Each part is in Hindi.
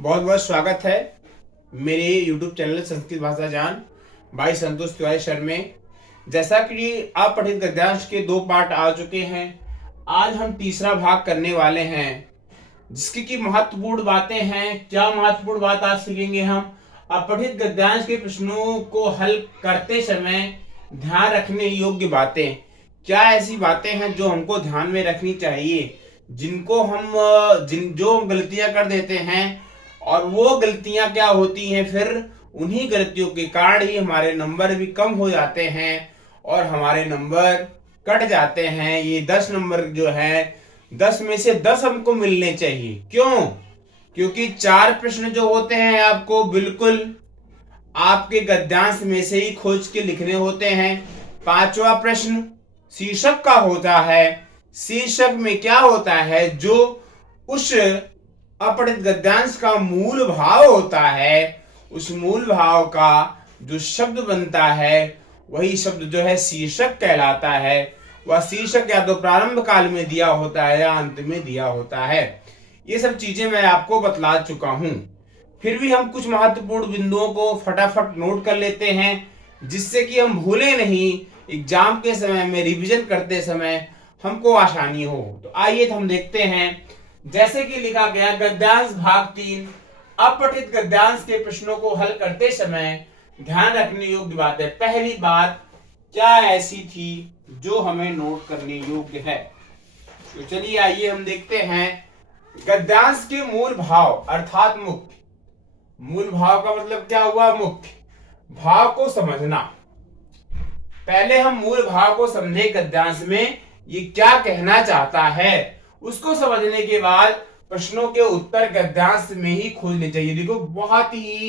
बहुत बहुत स्वागत है मेरे YouTube चैनल संस्कृत भाषा जान भाई संतोष तिवारी सर में। जैसा कि अपठित गद्यांश के 2 पार्ट आ चुके हैं, आज हम तीसरा भाग करने वाले हैं जिसकी की महत्वपूर्ण बातें हैं। क्या महत्वपूर्ण बात आज सीखेंगे हम? अपठित गद्यांश के प्रश्नों को हल करते समय ध्यान रखने योग्य बातें। क्या ऐसी बातें हैं जो हमको ध्यान में रखनी चाहिए, जिनको हम जो हम गलतियां कर देते हैं, और वो गलतियां क्या होती हैं, फिर उन्हीं गलतियों के कारण ही हमारे नंबर भी कम हो जाते हैं और हमारे नंबर कट जाते हैं। ये 10 नंबर जो है 10 में से 10 हमको मिलने चाहिए। क्यों? क्योंकि 4 प्रश्न जो होते हैं आपको बिल्कुल आपके गद्यांश में से ही खोज के लिखने होते हैं। 5वां प्रश्न शीर्षक का होता है। शीर्षक में क्या होता है? जो उस अपठित गद्यांश का मूल भाव होता है, उस मूल भाव का जो शब्द बनता है वही शब्द जो है शीर्षक कहलाता है। वह शीर्षक या तो प्रारंभ काल में दिया होता है या अंत में दिया होता है। ये सब चीजें मैं आपको बतला चुका हूं। फिर भी हम कुछ महत्वपूर्ण बिंदुओं को फटाफट नोट कर लेते हैं जिससे कि हम भूले नहीं, एग्जाम के समय में रिवीजन करते समय हमको आसानी हो। तो आइए हम देखते हैं। जैसे कि लिखा गया गद्यांश भाग 3, अपठित गद्यांश के प्रश्नों को हल करते समय ध्यान रखने योग्य बात है। पहली बात क्या ऐसी थी जो हमें नोट करने योग्य है? तो चलिए आइए हम देखते हैं। गद्यांश के मूल भाव अर्थात मुख्य। मूल भाव का मतलब क्या हुआ? मुख्य भाव को समझना। पहले हम मूल भाव को समझे, गद्यांश में ये क्या कहना चाहता है, उसको समझने के बाद प्रश्नों के उत्तर गद्यांश में ही खोजने चाहिए। देखो बहुत ही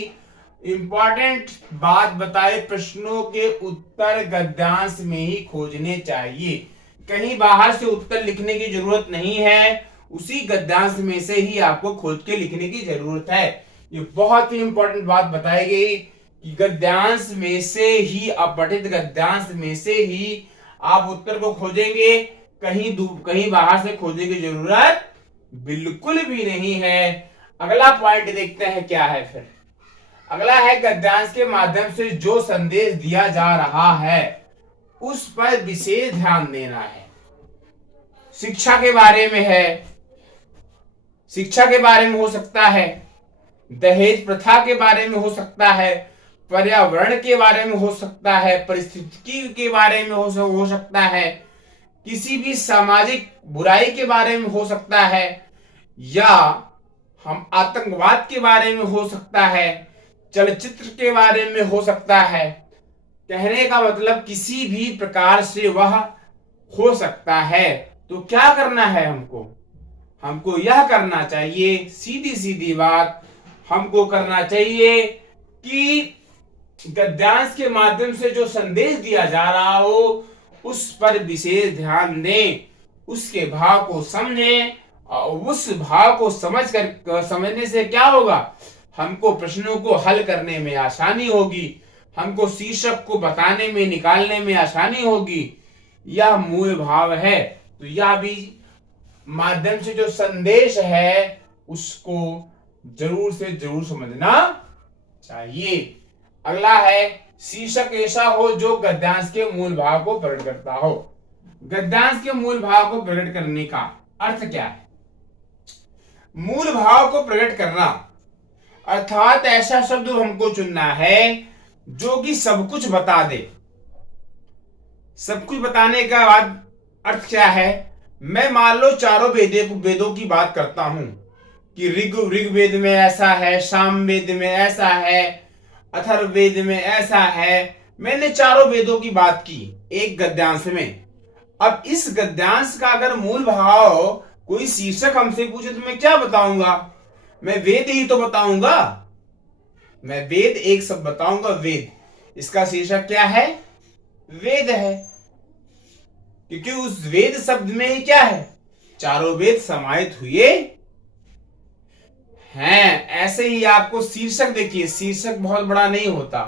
इंपॉर्टेंट बात बताए, प्रश्नों के उत्तर गद्यांश में ही खोजने चाहिए। कहीं बाहर से उत्तर लिखने की जरूरत नहीं है, उसी गद्यांश में से ही आपको खोज के लिखने की जरूरत है। ये बहुत ही इंपॉर्टेंट बात बताई गई कि गद्यांश में से ही, अपठित गद्यांश में से ही आप उत्तर को खोजेंगे। कहीं बाहर से खोजने की जरूरत बिल्कुल भी नहीं है। अगला पॉइंट देखते हैं क्या है। फिर अगला है गद्यांश के माध्यम से जो संदेश दिया जा रहा है उस पर विशेष ध्यान देना है। शिक्षा के बारे में है, शिक्षा के बारे में हो सकता है, दहेज प्रथा के बारे में हो सकता है, पर्यावरण के बारे में हो सकता है, परिस्थिति के बारे में हो सकता है, किसी भी सामाजिक बुराई के बारे में हो सकता है, या हम आतंकवाद के बारे में हो सकता है, चलचित्र के बारे में हो सकता है। कहने का मतलब किसी भी प्रकार से वह हो सकता है। तो क्या करना है हमको यह करना चाहिए, सीधी सीधी बात हमको करना चाहिए कि गद्यांश के माध्यम से जो संदेश दिया जा रहा हो उस पर विशेष ध्यान दें, उसके भाव को समझें, और उस भाव को समझने से क्या होगा? हमको प्रश्नों को हल करने में आसानी होगी, हमको शीर्षक को बताने में, निकालने में आसानी होगी। यह मूल भाव है। तो यह भी माध्यम से जो संदेश है उसको जरूर से जरूर समझना चाहिए। अगला है शीर्षक ऐसा हो जो गद्यांश के मूल भाव को प्रकट करता हो। गद्यांश के मूल भाव को प्रकट करने का अर्थ क्या है? मूल भाव को प्रकट करना अर्थात ऐसा शब्द हमको चुनना है जो कि सब कुछ बता दे। सब कुछ बताने का बाद अर्थ क्या है? मैं मान लो चारों वेदों की बात करता हूं कि ऋग्वेद में ऐसा है, सामवेद में ऐसा है, अथर्ववेद में ऐसा है। मैंने चारों वेदों की बात की एक गद्यांश में। अब इस गद्यांश का अगर मूल भाव कोई शीर्षक हमसे पूछे तो मैं क्या बताऊंगा? मैं वेद ही तो बताऊंगा। मैं वेद एक शब्द बताऊंगा, वेद। इसका शीर्षक क्या है? वेद है, क्योंकि उस वेद शब्द में ही क्या है? चारों वेद समाहित हुए हैं। ऐसे ही आपको शीर्षक देखिए, शीर्षक बहुत बड़ा नहीं होता,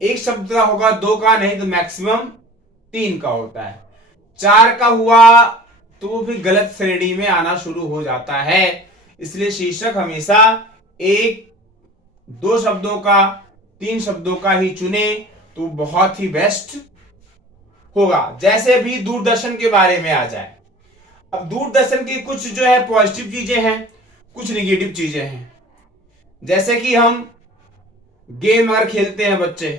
एक शब्द का होगा, 2 का नहीं तो मैक्सिमम 3 का होता है। 4 का हुआ तो वो भी गलत श्रेणी में आना शुरू हो जाता है। इसलिए शीर्षक हमेशा एक 2 शब्दों का 3 शब्दों का ही चुने तो बहुत ही बेस्ट होगा। जैसे भी दूरदर्शन के बारे में आ जाए, अब दूरदर्शन की कुछ जो है पॉजिटिव चीजें हैं, कुछ निगेटिव चीजें हैं। जैसे कि हम गेम अगर खेलते हैं बच्चे,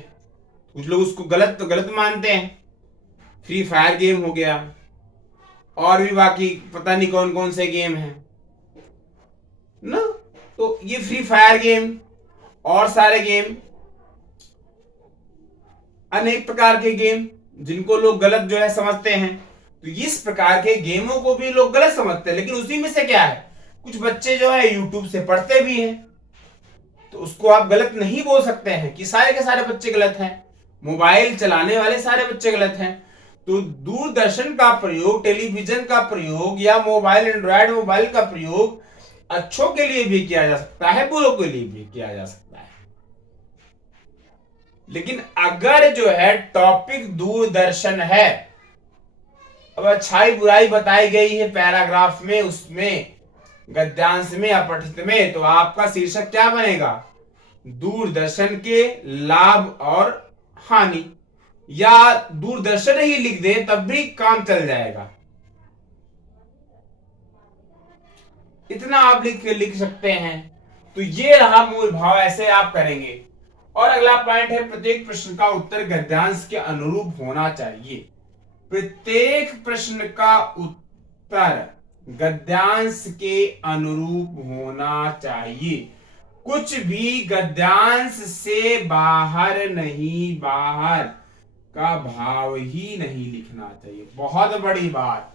कुछ लोग उसको गलत तो गलत मानते हैं, फ्री फायर गेम हो गया और भी बाकी पता नहीं कौन कौन से गेम हैं ना। तो ये फ्री फायर गेम और सारे गेम, अनेक प्रकार के गेम जिनको लोग गलत जो है समझते हैं, तो इस प्रकार के गेमों को भी लोग गलत समझते हैं। लेकिन उसी में से क्या है, कुछ बच्चे जो है यूट्यूब से पढ़ते भी हैं, तो उसको आप गलत नहीं बोल सकते हैं कि सारे के सारे बच्चे गलत हैं, मोबाइल चलाने वाले सारे बच्चे गलत हैं। तो दूरदर्शन का प्रयोग, टेलीविजन का प्रयोग या मोबाइल, एंड्रॉयड मोबाइल का प्रयोग अच्छों के लिए भी किया जा सकता है, बुरों के लिए भी किया जा सकता है। लेकिन अगर जो है टॉपिक दूरदर्शन है, अब अच्छाई बुराई बताई गई है पैराग्राफ में, उसमें गद्यांश में या पठित में, तो आपका शीर्षक क्या बनेगा, दूरदर्शन के लाभ और हानि, या दूरदर्शन ही लिख दे तब भी काम चल जाएगा। इतना आप लिख सकते हैं। तो ये रहा मूल भाव, ऐसे आप करेंगे। और अगला पॉइंट है, प्रत्येक प्रश्न का उत्तर गद्यांश के अनुरूप होना चाहिए। प्रत्येक प्रश्न का उत्तर गद्यांश के अनुरूप होना चाहिए। कुछ भी गद्यांश से बाहर नहीं, बाहर का भाव ही नहीं लिखना चाहिए। बहुत बड़ी बात,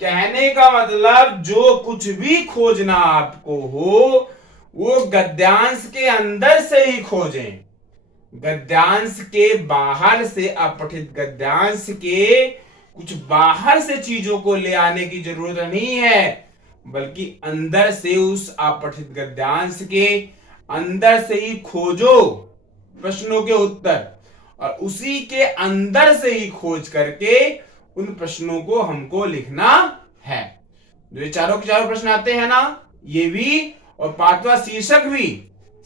कहने का मतलब जो कुछ भी खोजना आपको हो वो गद्यांश के अंदर से ही खोजें। गद्यांश के बाहर से, अपठित गद्यांश के कुछ बाहर से चीजों को ले आने की जरूरत नहीं है, बल्कि अंदर से उस अपठित गद्यांश के अंदर से ही खोजो प्रश्नों के उत्तर, और उसी के अंदर से ही खोज करके उन प्रश्नों को हमको लिखना है। जो ये चारों के चारों प्रश्न आते हैं ना, ये भी और पांचवा शीर्षक भी,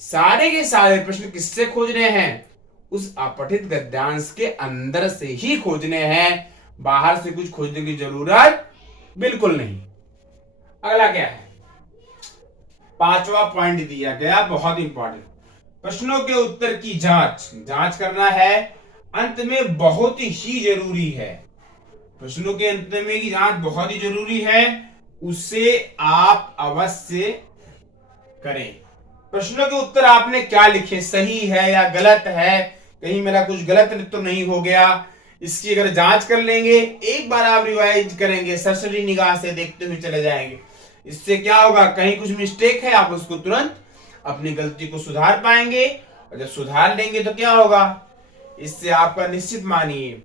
सारे के सारे प्रश्न किससे खोजने हैं, उस अपठित गद्यांश के अंदर से ही खोजने हैं, बाहर से कुछ खोजने की जरूरत बिल्कुल नहीं। अगला क्या है, पांचवा पॉइंट दिया गया, बहुत इंपॉर्टेंट, प्रश्नों के उत्तर की जांच करना है, अंत में बहुत ही जरूरी है। प्रश्नों के अंत में की जांच बहुत ही जरूरी है, उससे आप अवश्य करें। प्रश्नों के उत्तर आपने क्या लिखे, सही है या गलत है, कहीं मेरा कुछ गलत तो नहीं हो गया, इसकी अगर जांच कर लेंगे, एक बार आप रिवाइज करेंगे, सरसरी निगाह से देखते हुए चले जाएंगे, इससे क्या होगा, कहीं कुछ मिस्टेक है आप उसको तुरंत अपनी गलती को सुधार पाएंगे, और जब सुधार लेंगे तो क्या होगा, इससे आपका निश्चित मानिए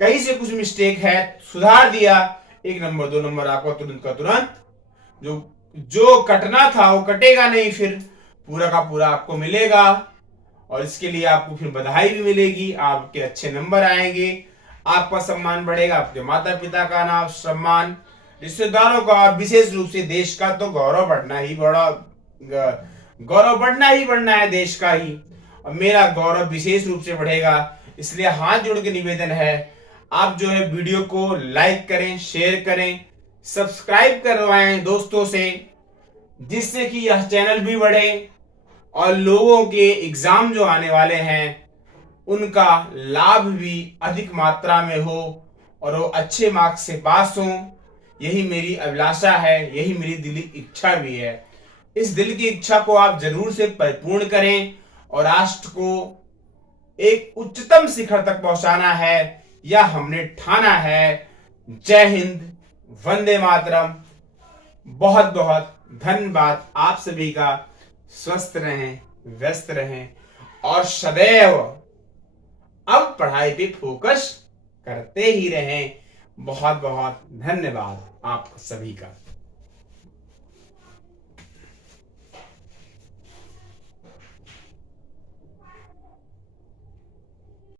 कहीं से कुछ मिस्टेक है, सुधार दिया, 1 नंबर 2 नंबर आपको तुरंत का तुरंत जो कटना था वो कटेगा नहीं, फिर पूरा का पूरा आपको मिलेगा, और इसके लिए आपको फिर बधाई भी मिलेगी, आपके अच्छे नंबर आएंगे, आपका सम्मान बढ़ेगा, आपके माता पिता का नाम सम्मान, रिश्तेदारों का, और विशेष रूप से देश का तो गौरव बढ़ना ही बढ़ना है देश का ही, और मेरा गौरव विशेष रूप से बढ़ेगा। इसलिए हाथ जोड़ के निवेदन है, आप जो है वीडियो को लाइक करें, शेयर करें, सब्सक्राइब करवाएं दोस्तों से, जिससे कि यह चैनल भी बढ़े और लोगों के एग्जाम जो आने वाले हैं उनका लाभ भी अधिक मात्रा में हो और वो अच्छे मार्क्स से पास हों। यही मेरी अभिलाषा है, यही मेरी दिली इच्छा भी है। इस दिल की इच्छा को आप जरूर से परिपूर्ण करें और राष्ट्र को एक उच्चतम शिखर तक पहुंचाना है, यह हमने ठाना है। जय हिंद, वंदे मातरम। बहुत बहुत धन्यवाद आप सभी का। स्वस्थ रहें, व्यस्त रहें और सदैव अब पढ़ाई पे फोकस करते ही रहें। बहुत बहुत धन्यवाद आप सभी का।